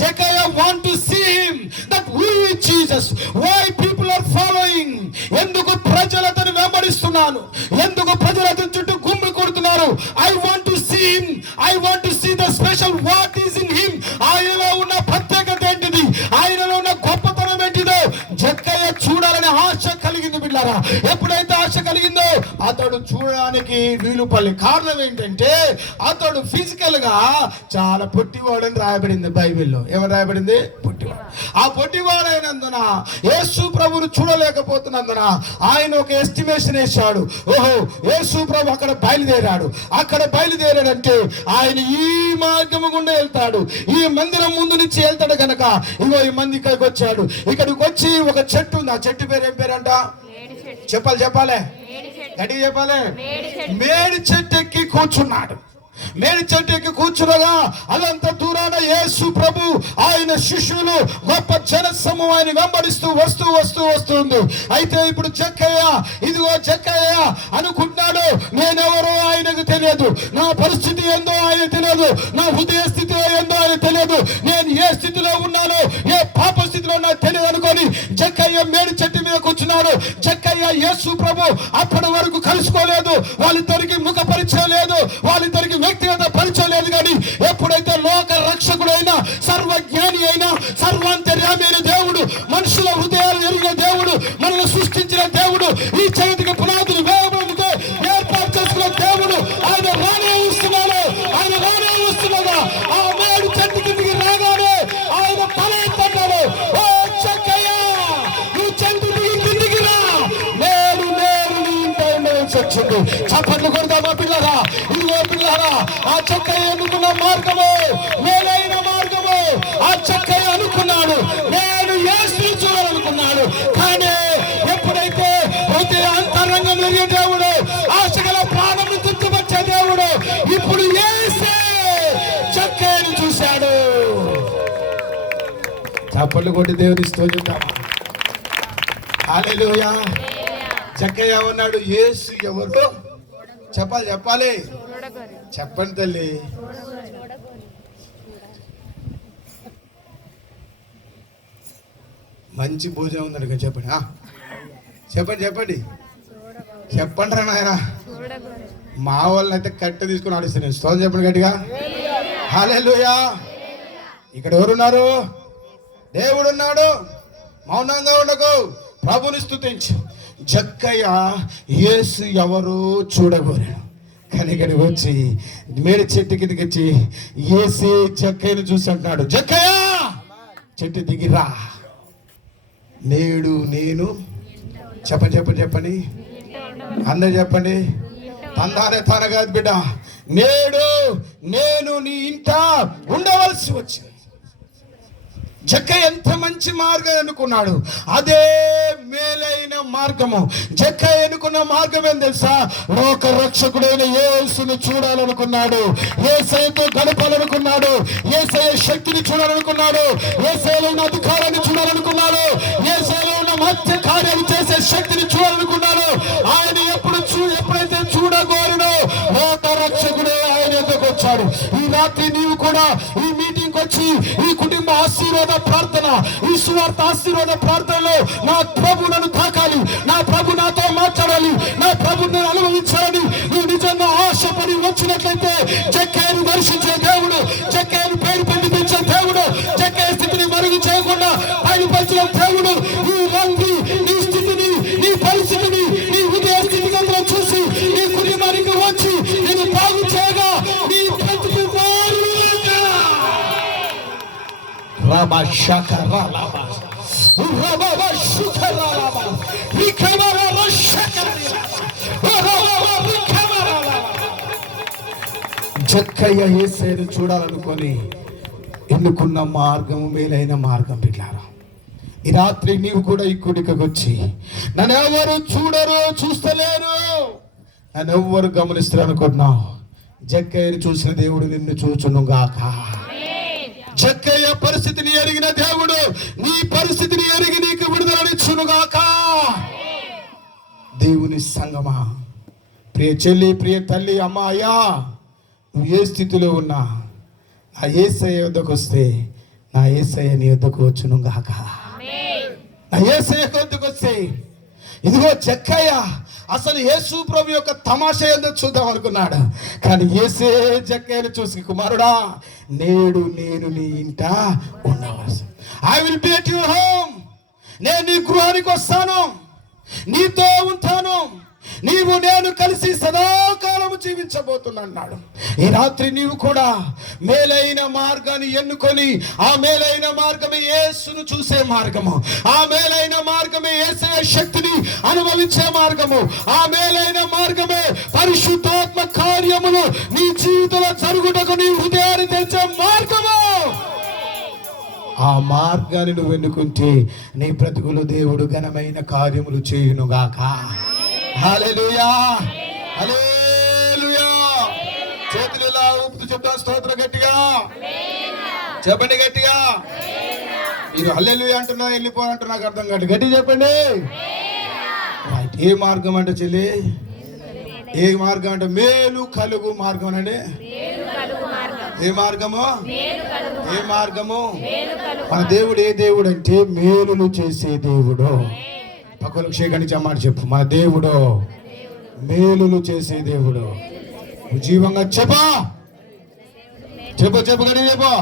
Jeckiah want to see him. That who is Jesus? Why people are following? చూడాలనుకుంటున్నాను. ఎందుకు ప్రజలు అతని చుట్టూ గుమ్మి కొడుతున్నారు? I want to see him, I want to see the special what is in him. ఆయనలో ఉన్న ప్రత్యేకత ఏంటిది, ఆయనలో ఉన్న గొప్పతనం ఏంటిదో జక్కయ్య చూడాలని ఆశ కలిగింది బిడ్డారా. ఎప్పుడైతే ఆశ కలిగిందో అతడు చూడడానికి వీలు పడలే. కారణం ఏంటంటే అతడు ఫిజికల్ గా చాలా పొట్టివాడని రాయబడింది బైబిల్లో. ఏమని రాయబడింది? పొట్టివాడు. ఆ పొట్టివాడైనందున యేసు ప్రభువును చూడలేకపోతున్నందున ఆయన ఒక ఎస్టిమేషన్ వేశాడు. ఓహో, యేసు ప్రభు అక్కడ బయలుదేరాడు. అక్కడ బయలుదేరాడంటే ఆయన ఈ మార్గము గుండా వెళ్తాడు, ఈ మందిరం ముందు నుంచి వెళ్తాడు కనుక ఇగో ఈ మంది ఇక్కడికి వచ్చాడు. ఇక్కడికి వచ్చి ఒక చెట్టు ఉంది. ఆ చెట్టు పేరు ఏం పేరంట? చెప్పాలి గట్టిగా చెప్పాలి. మేడి చెట్టు ఎక్కి కూర్చున్నాడు. మేడి చెట్టు ఎక్కి కూర్చునగా అలంత దూరాన యేసు ప్రభు ఆయన శిష్యులు గొప్ప జన సమూహాన్ని వెంబడిస్తూ వస్తుంది. అయితే ఇప్పుడు జక్కయ్య, ఇదిగో జక్కయ్య అనుకుంటున్నాడు, నేనెవరో ఆయనకు తెలియదు, నా పరిస్థితి ఏందో ఆయన తెలియదు, నా హృదయ స్థితి ఏందో ఆయన తెలియదు, నేను ఏ స్థితిలో ఉన్నానో, ఏ పాప స్థితిలో నాకు తెలియదు అనుకొని జక్కయ్య మేడి చెట్టు మీద కూర్చున్నాడు. జక్కయ్య యేసు ప్రభు అప్పటి వరకు కలుసుకోలేదు, వాళ్ళిద్దరికి ముఖ పరిచయం లేదు, వాళ్ళిద్దరికి వ్యక్తిగత పరిచయం లేదు. కానీ ఎప్పుడైతే లోక రక్షకుడైన, సర్వజ్ఞాని అయిన, సర్వాంతర్యామి అయిన దేవుడు, మనుషుల హృదయాలు ఎరిగిన దేవుడు, మనల్ని సృష్టించిన దేవుడు, ఈ జగతికి పునాదులు వేయబడితే ఏర్పాటు చేసుకున్న దేవుడు ఆయన రానే వస్తున్నాడు. ఆయన రానే వస్తున్నాడు. ఆ మేడు చెట్టు కిందికి రాగానే ఆయన తల ఎత్తాడు. ఓ జక్కయ్య, నువ్వు చెట్టు దిగి కిందికి రా, నేను నీ ఇంటి వచ్చింది. చప్పట్లు కొడతామా పిల్లరా? ఇదిగో పిల్లరా, ఆ జక్కయ్య ఎన్నుకున్న మార్గము మేలైన మార్గము. ఆ జక్కయ్య అనుకున్నాడు, నేను యేసుని చూడాలనుకున్నాడు. కానీ ఎప్పుడైతే హృదయ అంతరంగం ఎరిగే దేవుడు, ఆశగల ప్రాణమును తుట్టుపచ్చే దేవుడు, ఇప్పుడు యేసే జక్కయ్యను చూశాడు. చప్పట్లు కొట్టి దేవుని స్తుతిద్దాం. హల్లెలూయా. జక్కయ్య ఉన్నాడు, యేసు ఎవరు? చెప్పాలి చెప్పండి తల్లి. మంచి భోజనం ఉందండి, చెప్పండి చెప్పండి రా నాయన. మా వాళ్ళని అయితే కట్టె తీసుకుని ఆడిస్తున్నాను. స్తోత్రం చెప్పండి గట్టిగా. హల్లెలూయా. ఇక్కడ ఎవరున్నారు? దేవుడు ఉన్నాడు. మౌనంగా ఉండకు, ప్రభుని స్తుతించు. జక్కయ్య యేసు ఎవరు చూడగోరాడు. కానీ ఇక్కడికి వచ్చి మేడి చెట్టు కిందకి వచ్చి యేసే జక్కయ్యను చూసి అంటున్నాడు, జక్కయ్య చెట్టు దిగిరా, నేడు నేను చెప్పండి అందరూ చెప్పండి. తందానే తన కాదు బిడ్డ, నేడు నేను నీ ఇంట ఉండవలసి వచ్చింది. జక్కయ్య ఎంత మంచి మార్గం ఎన్నుకున్నాడు, అదే మేలైన మార్గము. జక్కయ్య ఎన్నుకున్న మార్గం ఏం తెలుసా? లోక రక్షకుడైన యేసును చూడాలనుకున్నాడు, యేసయ్యతో గడపాలనుకున్నాడు, యేసయ్య శక్తిని చూడాలనుకున్నాడు, యేసయ్యలో ఉన్న అధికారాన్ని చూడాలనుకున్నాడు, యేసయ్యలో ఉన్న మధ్య కార్యాలు చేసే శక్తిని చూడాలనుకున్నాడు. ఆయన ఎప్పుడైతే చూడగోరుడో లోక రక్షకుడే ఆయన ఎదుకు వచ్చాడు. ఈ రాత్రి నీవు కూడా ఈ మీటింగ్ వచ్చి ఈ కుటుంబ ఆశీర్వాద ప్రార్థన, ఈ సువార్త ఆశీర్వాద ప్రార్థనలో నా ప్రభు నన్ను తాకాలి, నా ప్రభు నాతో మాట్లాడాలి, నా ప్రభు నేను అనుభవించాలని నువ్వు నిజంగా ఆశపడి వచ్చినట్లయితే జక్కయ్యను దర్శించే దేవుడు, జక్కయ్యను పేరు పెట్టి తెచ్చే దేవుడు, జక్కయ్య స్థితిని మరుగు చేయకుండా బయలుపరిచిన దేవుడు నీ రంగు, నీ స్థితిని, నీ పరిస్థితిని, నీ హృదయ స్థితిగతులను చూసి నీ కుటుంబానికి వచ్చి నేను బాగు చేయగా నీ బ్రతుకు జక్కయ్య యేసయ్యను చూడాలనుకొని ఎన్నుకున్న మార్గము మేలైన మార్గం బిడ్డారా. ఈ రాత్రి నీవు కూడా ఈ కూడికకు వచ్చి నన్ను ఎవరు చూడరు, చూస్తలేరు, నన్ను ఎవ్వరు గమనిస్తారు అనుకుంటున్నావు. జక్కయ్యను చూసిన దేవుడు నిన్ను చూచును గాక. జక్కయ్య పరిస్థితిని ఎరిగిన దేవుడు నీ పరిస్థితిని ఎరిగి నీకు విడుదలనిచ్చును గాక. దేవుని సంగమా, ప్రియ చెల్లి, ప్రియ తల్లి, అమ్మ, అయ్యా, నువ్వు ఏ స్థితిలో ఉన్నా నా యేసయ్య యొద్దకు వస్తే నా యేసయ్య నీ యొద్దకు వచ్చును గాక. నా యేసయ్య యొద్దకు వస్తే ఇదిగో జక్కయ్య అసలు యేసు ప్రభు యొక్క తమాషా ఏందో చూద్దాం అనుకున్నాడు. కానీ యేసే జక్కయ్యను చూసి, కుమారుడా, నేడు నేను నీ ఇంట ఉండవలసి, I will be at your home, నేను నీ గృహానికి వస్తాను, నీతో ఉంటాను, నీవు నేను కలిసి సదాకాలము జీవించబోతున్నాడు. ఈ రాత్రి నీవు కూడా మేలైన మార్గాన్ని ఎన్నుకొని, ఆ మేలైన మార్గమే యేసును చూసే మార్గము, ఆ మేలైన మార్గమే యేసయ్య శక్తిని అనుభవించే మార్గము, ఆ మేలైన మార్గమే పరిశుద్ధాత్మ కార్యములు నీ జీవితంలో జరుగుటకు నీ హృదయాన్ని తెచ్చే మార్గము. ఆ మార్గాన్ని నువ్వు ఎన్నుకుంటే నీ బ్రతుకులు దేవుడు ఘనమైన కార్యములు చేయునుగాక. హల్లెలూయా, హల్లెలూయా. చేతులు ఇలా ఊపుతూ చెప్తాను స్తోత్రం గట్టిగా చెప్పండి, గట్టిగా. మీరు హల్లెలూయా అంటున్నా, వెళ్ళిపోవాలంటే నాకు అర్థం కాదు. గట్టి చెప్పండి. రైట్. ఏ మార్గం అంటే చెల్లి? ఏ మార్గం అంటే మేలు కలుగు మార్గం అండి. ఏ మార్గము? ఏ మార్గము? మన దేవుడు ఏ దేవుడు అంటే మేలును చేసే దేవుడు. పక్కన క్షేకరించి అమ్మాట చెప్పు, మన దేవుడు మేలును చేసే దేవుడు. జీవంగా చెప్పా, చెప్పు చెప్పు కానీ చెప్పు.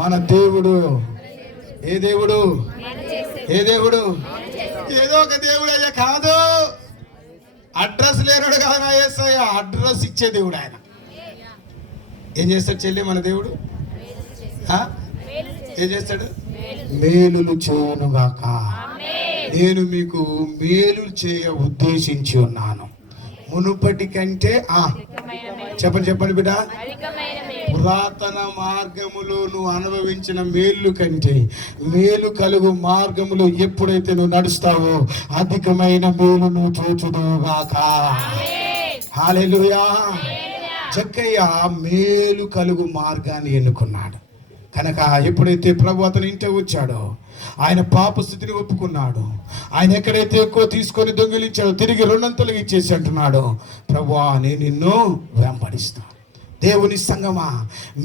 మన దేవుడు ఏ దేవుడు? ఏ దేవుడు? ఏదో ఒక దేవుడు అయ్యా కాదు. అడ్రస్ లేనాడు కాదు నా యేసయ్య, అడ్రస్ ఇచ్చే దేవుడు ఆయన. ఏం చేస్తాడు చెల్లి మన దేవుడు? ఏం చేస్తాడు? మేలులు చేయనుగాక. నేను మీకు మేలు చేయ ఉద్దేశించి ఉన్నాను. మునుపటి కంటే చెప్పండి బిడ్డ. పురాతన మార్గములో నువ్వు అనుభవించిన మేలు కంటే మేలు కలుగు మార్గములో ఎప్పుడైతే నువ్వు నడుస్తావో అధికమైన మేలు నువ్వు చూచుదుగాక. హల్లెలూయా. జక్కయ్య మేలు కలుగు మార్గాన్ని ఎన్నుకున్నాడు కనుక ఎప్పుడైతే ప్రభు అతని ఇంటే వచ్చాడో, ఆయన పాప స్థితిని ఒప్పుకున్నాడు, ఆయన ఎక్కడైతే ఎక్కువ తీసుకొని దొంగిలించాడో తిరిగి రెండంతలుగా ఇచ్చేసి అంటున్నాడు, ప్రభువా నేను నిన్ను వెంబడిస్తాను. దేవుని సంగమా,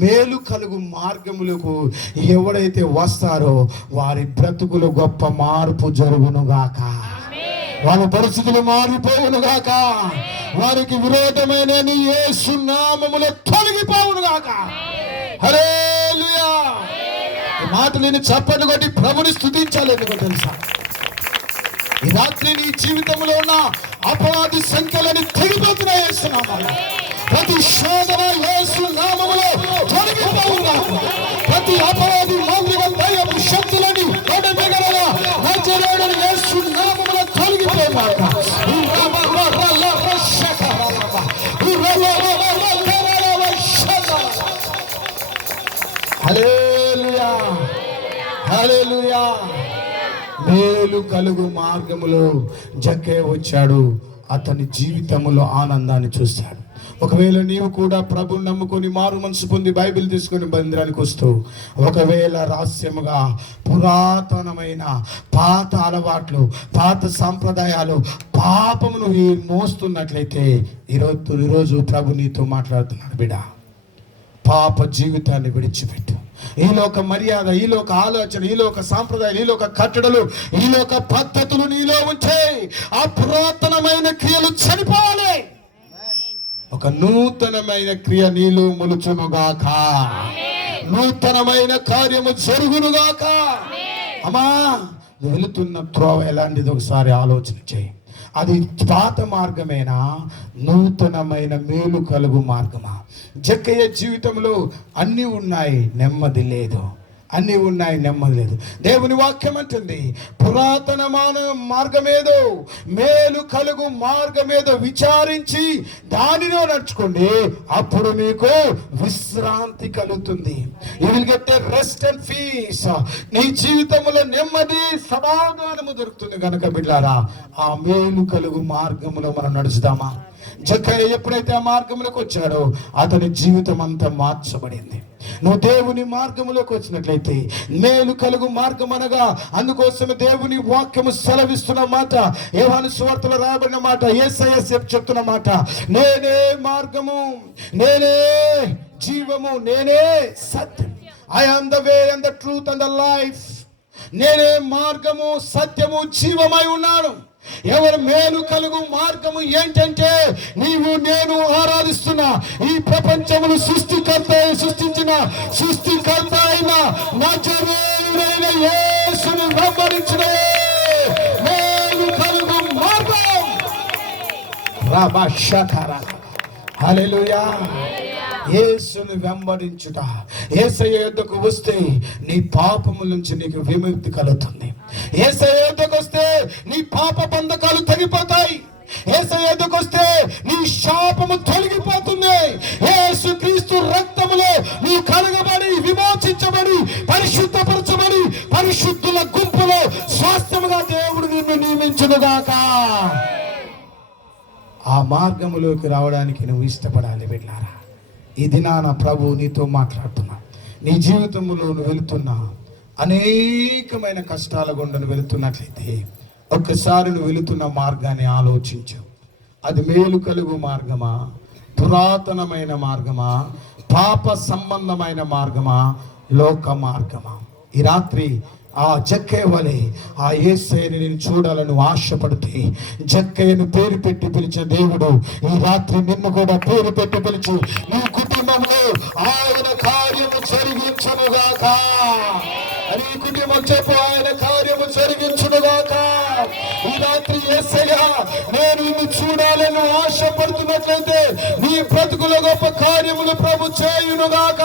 మేలు కలుగు మార్గములకు ఎవడైతే వస్తారో వారి బ్రతుకులు గొప్ప మార్పు జరుగునుగాక. వాళ్ళ పరిస్థితులు మారిపోవునుగాక. వారికి విరోధమైన యేసు నామములో తొలగిపోవునుగాక. హల్లెలూయా. ఈ మాటలు నేను చప్పట్లు కొట్టి ప్రభుని స్తుతించాలి. ఎందుకో తెలుసా? ఈ రాత్రి నీ జీవితంలో ఉన్న అపవాది సంఖ్యలని తెగిపోతున్నాయి యేసు నామములో. ప్రతి శోధన యేసు నామములో తొలగిపోవునుగాక. ప్రతి అపవాది మాంత్రిక దయ్యపు శక్తులని తొడబెగరగా నజరేయుడైన యేసు నామములో తొలగిపోవునుగాక. హల్లెలూయా, హల్లెలూయా. మేలు కలుగు మార్గములో జక్కయ్య వచ్చాడు. అతని జీవితంలో ఆనందాన్ని చూశాడు. ఒకవేళ నీవు కూడా ప్రభుని నమ్ముకొని మారు మనసు పొంది బైబిల్ తీసుకొని మందిరానికి వస్తూ ఒకవేళ రహస్యముగా పురాతనమైన పాత అలవాట్లు, పాత సాంప్రదాయాలు, పాపమును మోస్తున్నట్లయితే ఈరోజు ప్రభు నీతో మాట్లాడుతున్నాడు. బిడ్డ, పాప జీవితాన్ని విడిచిపెట్టు. ఈలోక మర్యాద, ఈలోక ఆలోచన, ఈలోక సాంప్రదాయాలు, ఈలోక కట్టడలు, ఈలోక పద్ధతులు నీలో ఉంటే ఆ పురాతనమైన క్రియలు చనిపోవాలి. ఒక నూతనమైన క్రియ నీలో మొలుచునుగాక. నూతనమైన కార్యము జరుగునుగాక. అమ్మా, వెళుతున్న త్రోవ ఎలాంటిది ఒకసారి ఆలోచన చేయి. అది పాత మార్గమేనా, నూతనమైన మేలు కలుగు మార్గమా? జక్కయ్య జీవితంలో అన్నీ ఉన్నాయి, నెమ్మది లేదు. అన్నీ ఉన్నాయి, నెమ్మది లేదు. దేవుని వాక్యం అంటుంది, పురాతన మార్గమేదో మేలు కలుగు మార్గమేదో విచారించి దానిలో నడుచుకోండి, అప్పుడు మీకు విశ్రాంతి కలుగుతుంది. You will get a rest and peace. నీ జీవితంలో నెమ్మది, సమాధానము దొరుకుతుంది. కనుక బిడ్డారా, ఆ మేలు కలుగు మార్గంలో మనం నడుచుదామా? జక్కయ్య ఎప్పుడైతే ఆ మార్గంలోకి వచ్చాడో అతని జీవితం అంతా మార్చబడింది. నువ్వు దేవుని మార్గంలోకి వచ్చినట్లయితే మేలు కలుగు మార్గం అనగా, అందుకోసమే దేవుని వాక్యము సెలవిస్తున్న మాట, యోహాను సువార్తలో రాబడిన మాట, యేసయ్య చెప్తున్న మాట, నేనే మార్గము, నేనే జీవము, నేనే సత్యం. I am the way and the truth and the life. నేనే మార్గము, సత్యము, జీవమై ఉన్నాను. ఎవరి మేలు కలుగు మార్గము ఏంటంటే నీవు నేను ఆరాధిస్తున్నా ఈ ప్రపంచమును సృష్టించిన సృష్టికర్త అయిన నజరేయుడైన యేసును వెంబడించుడే మేలు కలుగు మార్గం. రబషకర హల్లెలూయా. యేసును వెంబడించుట, యేసయ్య యొద్దకు వస్తే నీ పాపముల నుంచి నీకు విముక్తి కలుగుతుంది. యేసయ్య యొద్దకు వస్తే నీ పాప బంధకాలు తగ్గిపోతాయి. యేసయ్య యొద్దకు వస్తే నీ శాపము తొలగిపోతుంది. యేసుక్రీస్తు రక్తములో నీవు కడగబడి విమోచించబడి పరిశుద్ధపరచబడి పరిశుద్ధుల గుంపులో స్వాస్థ్యముగా దేవుడు నిన్ను నియమించునుగాక. ఆ మార్గములోకి రావడానికి నువ్వు ఇష్టపడాలి బిడ్డలారా. ఈ దినాన ప్రభు నీతో మాట్లాడుతున్నా. నీ జీవితంలో నువ్వు వెళుతున్నా అనేకమైన కష్టాల గుండా నువ్వు వెళుతున్నట్లయితే ఒక్కసారి నువ్వు వెళుతున్న మార్గాన్ని ఆలోచించు. అది మేలు కలుగు మార్గమా, పురాతనమైన మార్గమా, పాప సంబంధమైన మార్గమా, లోక మార్గమా? ఈ రాత్రి ఆ జక్కయ్య వలె ఆ యేసయ్యని నేను చూడాలని ఆశపడితే జక్కయ్యను పేరు పెట్టి పిలిచిన దేవుడు ఈ రాత్రి నిన్ను కూడా పేరు పెట్టి పిలిచి నీ కుటుంబంలో ఆయన కార్యము జరిగించునుగాక. నీ కుటుంబం చెప్పు, ఆయన కార్యము జరిగించునుగాక. ఈ రాత్రి యేసయ్య నేను నిన్ను చూడాలని ఆశపడుతున్నట్లయితే నీ బ్రతుకుల గొప్ప కార్యములు ప్రభు చేయునుగాక.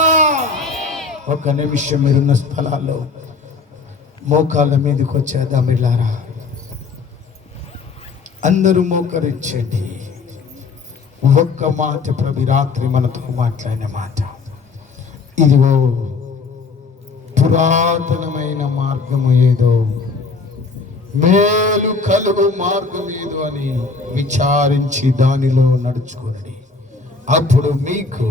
ఒక నిమిషం మీరున్న స్థలాల్లో మోకాళ్ళ మీదకి వచ్చేద్దాం ఇల్లారా. అందరూ మోకరించండి. ఒక్క మాట ప్రభు రాత్రి మనతో మాట్లాడిన మాట, ఇదిగో పురాతనమైన మార్గము ఏదో, మేలు కలుగు మార్గం ఏదో అని విచారించి దానిలో నడుచుకోండి. అప్పుడు మీకు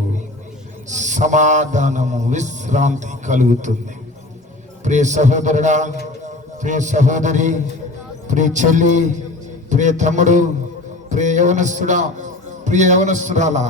సమాధానము, విశ్రాంతి కలుగుతుంది. ప్రియ సహోదరుడా, ప్రియ సహోదరి, ప్రియ చెల్లి, ప్రియ తమ్ముడు, ప్రియ యవనస్తుడా, ప్రియ యవనస్తురాలా,